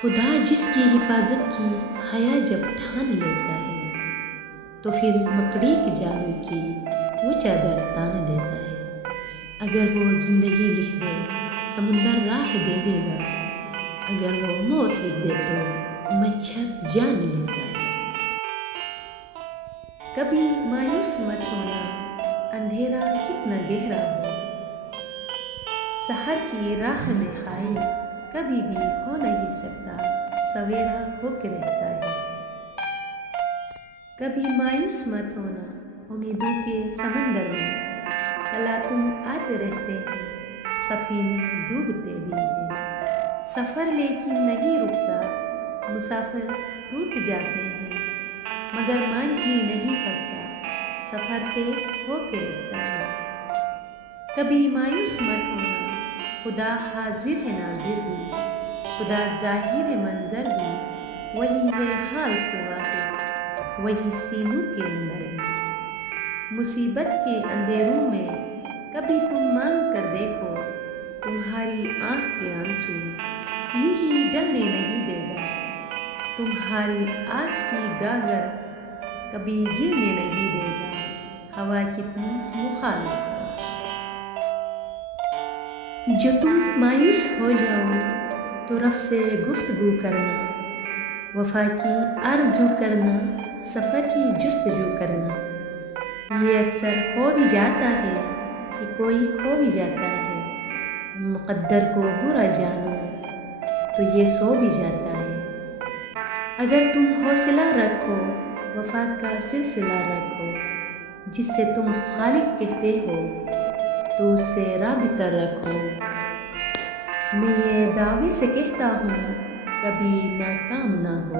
خدا جس کی حفاظت کی حیا جب ٹھان لیتا ہے تو پھر مکڑی کے جالوں کی وہ چادر تان دیتا ہے۔ اگر وہ زندگی لکھ دے سمندر راہ دے دے گا، اگر وہ موت لکھ دے تو مچھر جان لیتا ہے۔ کبھی مایوس مت ہونا، اندھیرا کتنا گہرا ہو، سحر کی راہ میں حائل کبھی بھی ہو نہیں سکتا، سویرا ہو کے رہتا ہے۔ کبھی مایوس مت ہونا، امیدوں کے سمندر میں تلاطم آتے رہتے ہیں، سفینے ڈوبتے بھی ہیں، سفر لیکن نہیں رکتا، مسافر ٹوٹ جاتے ہیں، مگر مانجھی نہیں تھکتا، سفر طے ہو کے رہتا ہے۔ کبھی مایوس مت ہونا، خدا حاضر ہے ناظر بھی، خدا ظاہر منظر بھی، وہی ہے حال سے واقف، وہی سینوں کے اندر بھی۔ مصیبت کے اندھیروں میں کبھی تم مانگ کر دیکھو، تمہاری آنکھ کے آنسو یوں ہی ڈلنے نہیں دے گا، تمہاری آس کی گاگر کبھی گرنے نہیں دے گا، ہوا کتنی مخالف ہو۔ جو تم مایوس ہو جاؤ تو رب سے گفتگو کرنا، وفا کی آرزو کرنا، سفر کی جستجو کرنا۔ یہ اکثر ہو بھی جاتا ہے کہ کوئی کھو بھی جاتا ہے، مقدر کو برا جانو تو یہ سو بھی جاتا ہے۔ اگر تم حوصلہ رکھو، وفا کا سلسلہ رکھو، جس سے تم خالق کہتے ہو تو اس سے رابطہ رکھو۔ میں یہ دعوے سے کہتا ہوں کبھی ناکام نہ ہو۔